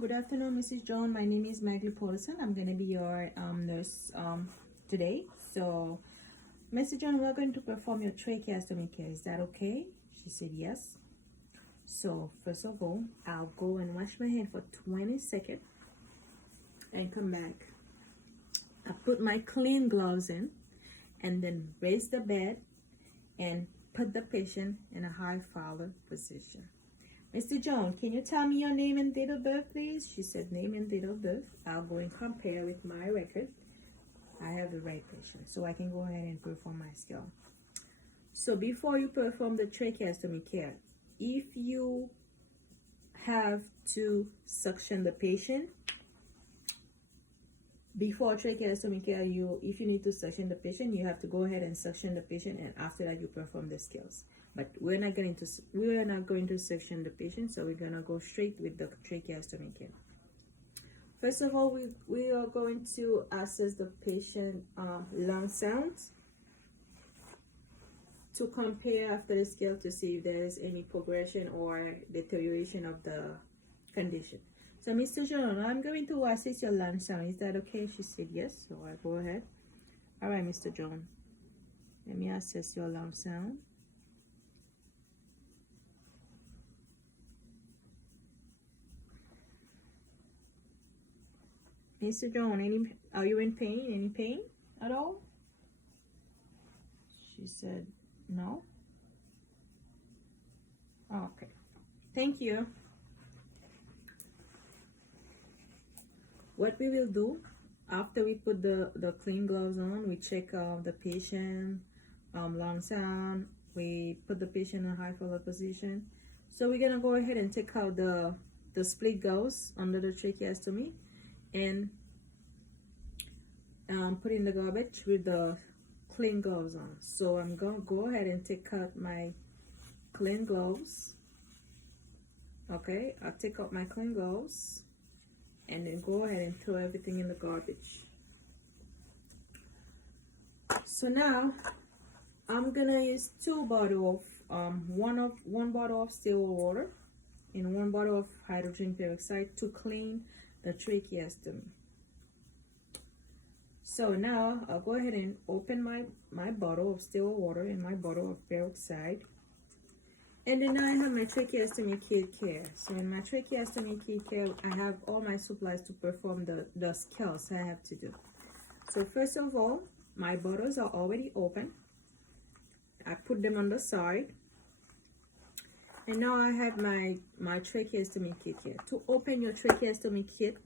Good afternoon, Mrs. John. My name is Maggie Paulson. I'm going to be your nurse today. So, Mrs. John, we're going to perform your tracheostomy care. Is that okay? She said yes. So, first of all, I'll go and wash my hand for 20 seconds and come back. I put my clean gloves in and then raise the bed and put the patient in a high follow position. Mr. Jones, can you tell me your name and date of birth, please? She said name and date of birth. I'll go and compare with my record. I have the right patient, so I can go ahead and perform my skill. So before you perform the tracheostomy care, if you have to suction the patient, before tracheostomy care, if you need to suction the patient, you have to go ahead and suction the patient, and after that you perform the skills. But we're not going to suction the patient, so we're gonna go straight with the tracheostomy care. First of all, we are going to assess the patient lung sounds to compare after the scale to see if there is any progression or deterioration of the condition. So, Mr. John, I'm going to assess your lung sound. Is that okay? She said yes, so I go ahead. All right, Mr. John, let me assess your lung sound. Mr. John, are you in pain? Any pain at all? She said no. Okay, thank you. What we will do after we put the clean gloves on, we check the patient lung sound. We put the patient in a high follow position. So we're gonna go ahead and take out the split gauze under the tracheostomy and put in the garbage with the clean gloves on. So I'm gonna go ahead and take out my clean gloves. Okay, I'll take out my clean gloves and then go ahead and throw everything in the garbage. So now I'm gonna use two bottles of one bottle of sterile water and one bottle of hydrogen peroxide to clean the tracheostomy. So now I'll go ahead and open my bottle of sterile water and my bottle of peroxide. And then I have my tracheostomy kit care. So in my tracheostomy kit care, I have all my supplies to perform the skills I have to do. So first of all, my bottles are already open. I put them on the side. And now I have my tracheostomy kit here. To open your tracheostomy kit,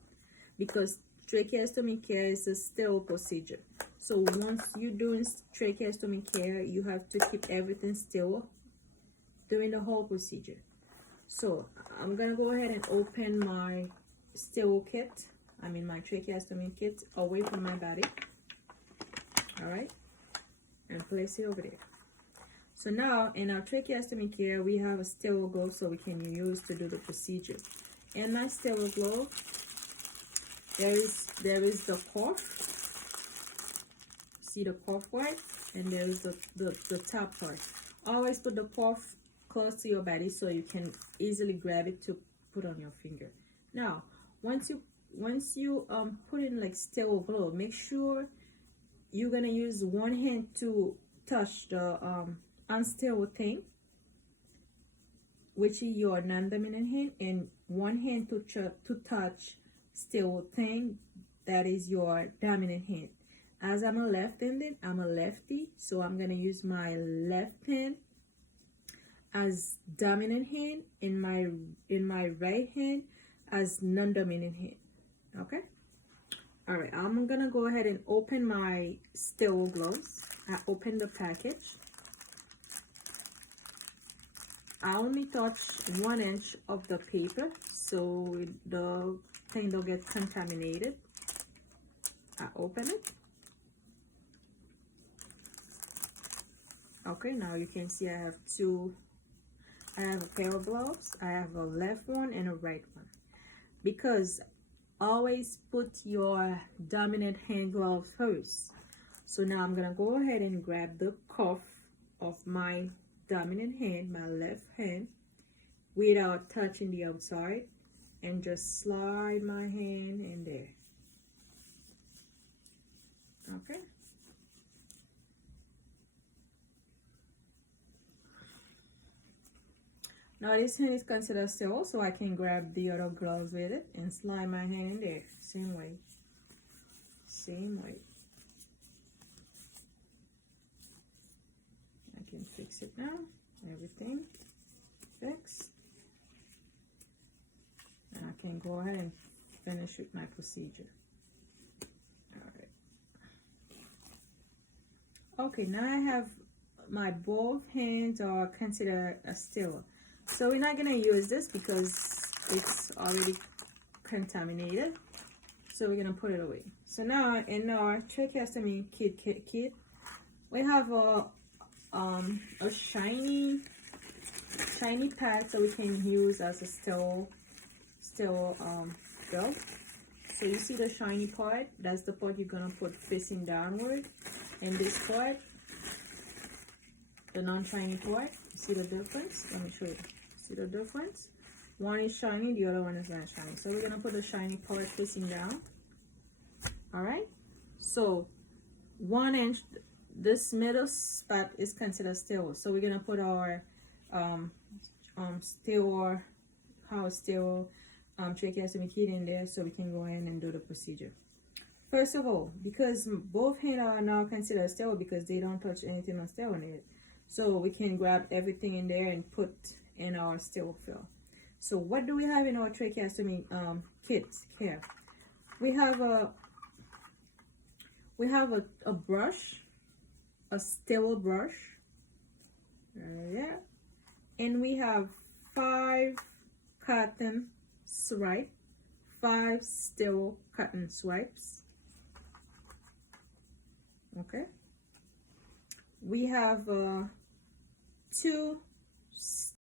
because tracheostomy care is a sterile procedure. So once you're doing tracheostomy care, you have to keep everything sterile during the whole procedure. So I'm gonna go ahead and open my sterile kit, my tracheostomy kit, away from my body. All right, and place it over there. So now in our tracheostomy care, we have a sterile glove so we can use to do the procedure. In my sterile glove, there is the cuff. See the cuff part, and there is the top part. Always put the cuff close to your body so you can easily grab it to put on your finger. Now, once you put in like sterile glove, make sure you're gonna use one hand to touch the unsterile thing, which is your non-dominant hand, and one hand to touch sterile thing, that is your dominant hand. As I'm a left-handed, I'm a lefty, so I'm gonna use my left hand as dominant hand in my right hand as non-dominant hand. Okay. All right, I'm gonna go ahead and open my sterile gloves. I open the package. I only touch 1 inch of the paper so the thing don't get contaminated. I open it. Okay, now you can see I have a pair of gloves. I have a left one and a right one. Because always put your dominant hand glove first. So now I'm gonna go ahead and grab the cuff of my dominant hand, my left hand, without touching the outside. and just slide my hand in there. Okay. Now this hand is considered sterile, so I can grab the other gloves with it and slide my hand in there. Same way. Same way. I can fix it now. Everything fixed. And I can go ahead and finish with my procedure. Alright. Okay, now I have my both hands are considered a sterile. So we're not gonna use this because it's already contaminated. So we're gonna put it away. So now in our tracheostomy kit, we have a shiny pad, so we can use as a sterile glove. So you see the shiny part? That's the part you're gonna put facing downward. And this part, the non-shiny part, you see the difference? Let me show you. See the difference? One is shiny, the other one is not shiny. So we're gonna put the shiny part facing down. All right. So 1 inch, this middle spot is considered sterile. So we're gonna put our sterile tracheostomy kit in there so we can go in and do the procedure. First of all, because both hands are now considered sterile because they don't touch anything on sterile in it, so we can grab everything in there and put in our sterile fill. So what do we have in our tracheostomy kit here? We have a brush, a sterile brush, yeah, and we have 5 cotton swipes, 5 sterile cotton swipes. Okay. We have 2